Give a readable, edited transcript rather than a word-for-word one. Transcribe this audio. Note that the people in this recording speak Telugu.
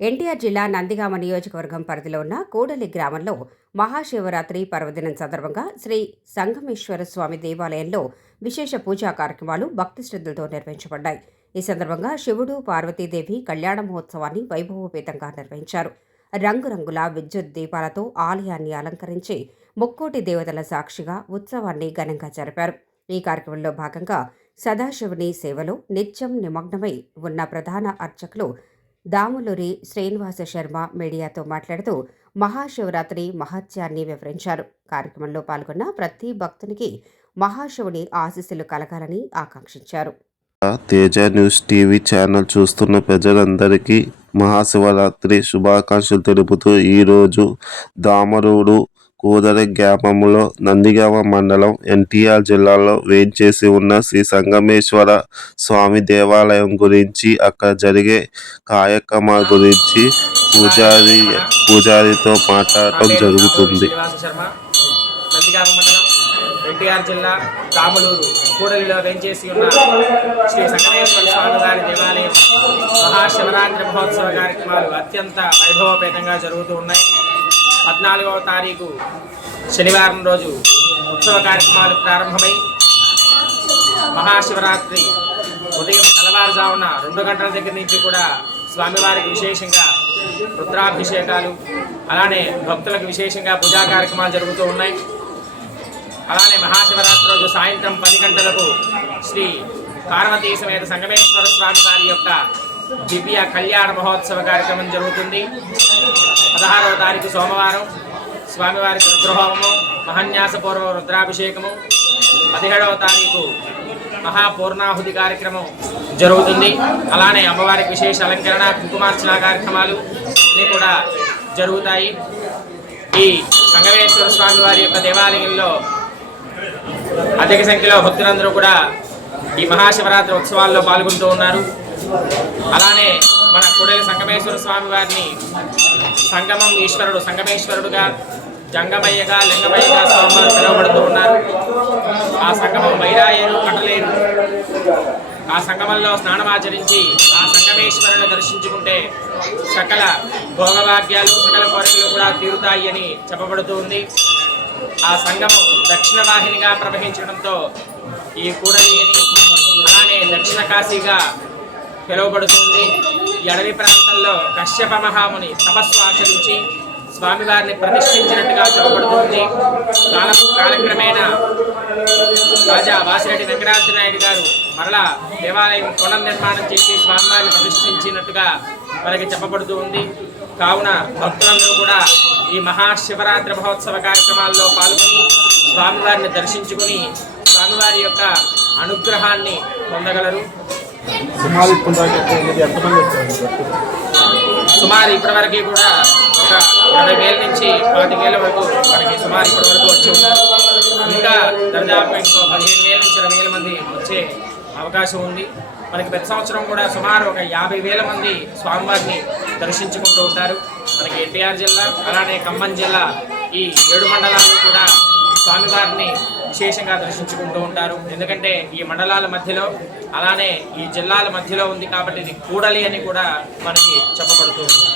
ఎన్టీఆర్ జిల్లా నందిగామ నియోజకవర్గం పరిధిలో ఉన్న కూడలి గ్రామంలో మహాశివరాత్రి పర్వదినం సందర్భంగా శ్రీ సంగమేశ్వర స్వామి దేవాలయంలో విశేష పూజా కార్యక్రమాలు భక్తి శ్రద్ధలతో నిర్వహించబడ్డాయి. ఈ సందర్భంగా శివుడు పార్వతీదేవి కళ్యాణ మహోత్సవాన్ని వైభవోపేతంగా నిర్వహించారు. రంగురంగుల విద్యుత్ దీపాలతో ఆలయాన్ని అలంకరించి ముక్కోటి దేవతల సాక్షిగా ఉత్సవాన్ని ఘనంగా జరిపారు. ఈ కార్యక్రమంలో భాగంగా సదాశివుని సేవలో నిత్యం నిమగ్నమై ఉన్న ప్రధాన అర్చకులు దాములూరి శ్రీనివాస శర్మ మీడియాతో మాట్లాడుతూ మహాశివరాత్రి మహత్యాన్ని వివరించారు. కార్యక్రమంలో పాల్గొన్న ప్రతి భక్తునికి మహాశివుని ఆశీస్సులు కలగాలని ఆకాంక్షించారు. తేజ న్యూస్ టీవీ ఛానల్ చూస్తున్న ప్రజలందరికీ మహాశివరాత్రి శుభాకాంక్షలు తెలుపుతూ ఈరోజు దామరూరు కూదరి గ్రామంలో నందిగామ మండలం ఎన్టీఆర్ జిల్లాలో వేంచేసి ఉన్న శ్రీ సంగమేశ్వర స్వామి దేవాలయం గురించి, అక్కడ జరిగే కార్యక్రమాల గురించి పూజారితో మాట్లాడటం జరుగుతుంది. ఎన్టీఆర్ జిల్లా దాములూరు కూడలిలో వేంచేసి ఉన్న శ్రీ సంగమేశ్వర స్వామి వారి దేవాలయం మహాశివరాత్రి మహోత్సవ కార్యక్రమాలు అత్యంత వైభవపేతంగా జరుగుతూ ఉన్నాయి. 14వ తారీఖు శనివారం రోజు ఉత్సవ కార్యక్రమాలు ప్రారంభమై మహాశివరాత్రి ఉదయం తెల్లవారుజామున 2 గంటల దగ్గర నుంచి కూడా స్వామివారికి విశేషంగా రుద్రాభిషేకాలు, అలానే భక్తులకు విశేషంగా పూజా కార్యక్రమాలు జరుగుతూ ఉన్నాయి. అలానే మహాశివరాత్రి రోజు సాయంత్రం 10 గంటలకు శ్రీ పార్వతీ సమేత సంగమేశ్వర స్వామి వారి యొక్క దివ్య కళ్యాణ మహోత్సవ కార్యక్రమం జరుగుతుంది. 16వ తారీఖు సోమవారం స్వామివారికి రుద్రహోమము, మహాన్యాసపూర్వ రుద్రాభిషేకము, 17వ తారీఖు మహాపూర్ణాహుతి కార్యక్రమం జరుగుతుంది. అలానే అమ్మవారికి విశేష అలంకరణ, కుంకుమార్చన కార్యక్రమాలు అన్నీ కూడా జరుగుతాయి. ఈ సంగమేశ్వర స్వామి వారి యొక్క దేవాలయంలో అధిక సంఖ్యలో భక్తులందరూ కూడా ఈ మహాశివరాత్రి ఉత్సవాల్లో పాల్గొంటూ ఉన్నారు. అలానే మన కూడలి సంగమేశ్వర స్వామి వారిని సంగమం ఈశ్వరుడు, సంగమేశ్వరుడుగా, జంగమయ్యగా, లింగమయ్యగా స్వామివారు పిలువబడుతూ ఉన్నారు. ఆ సంగమం వైరాయేరు, కట్టలేరు. ఆ సంగమంలో స్నానమాచరించి ఆ సంగమేశ్వరుని దర్శించుకుంటే సకల భోగభాగ్యాలు, సకల కోరికలు కూడా తీరుతాయి అని చెప్పబడుతూ ఉంది. ఆ సంగమం దక్షిణ వాహినిగా ప్రవహించడంతో ఈ కూడలి అని, అలానే దక్షిణ కాశీగా పిలువబడుతుంది. ఈ అడవి ప్రాంతంలో కశ్యప మహాముని తపస్సు ఆచరించి స్వామివారిని ప్రతిష్ఠించినట్టుగా చెప్పబడుతుంది. కాలక్రమేణా రాజా వాసిరెడ్డి వెంకటాద్రి నాయుడు గారు మరలా దేవాలయం పునర్నిర్మాణం చేసి స్వామివారిని ప్రతిష్ఠించినట్టుగా మనకి చెప్పబడుతూ ఉంది. కావున భక్తులందరూ కూడా ఈ మహాశివరాత్రి మహోత్సవ కార్యక్రమాల్లో పాల్గొని స్వామివారిని దర్శించుకుని స్వామివారి యొక్క అనుగ్రహాన్ని పొందగలరు. సుమారు ఇప్పటివరకు కూడా ఒక 20,000 నుంచి 25,000 వరకు మనకి సుమారు ఇప్పటి వరకు వచ్చి ఉన్నారు. ఇంకా దాదాపు ఇంకో 15,000 నుంచి 20,000 మంది వచ్చే అవకాశం ఉంది. మనకి ప్రతి సంవత్సరం కూడా సుమారు ఒక 50,000 మంది స్వామివారిని దర్శించుకుంటూ ఉంటారు. మనకి ఎన్టీఆర్ జిల్లా, అలానే ఖమ్మం జిల్లా, ఈ 7 మండలాలు కూడా స్వామివారిని విశేషంగా దర్శించుకుంటూ ఉంటారు. ఎందుకంటే ఈ మండలాల మధ్యలో, అలానే ఈ జిల్లాల మధ్యలో ఉంది కాబట్టి ఇది కూడలి అని కూడా మనకి చెప్పబడుతూ ఉంది.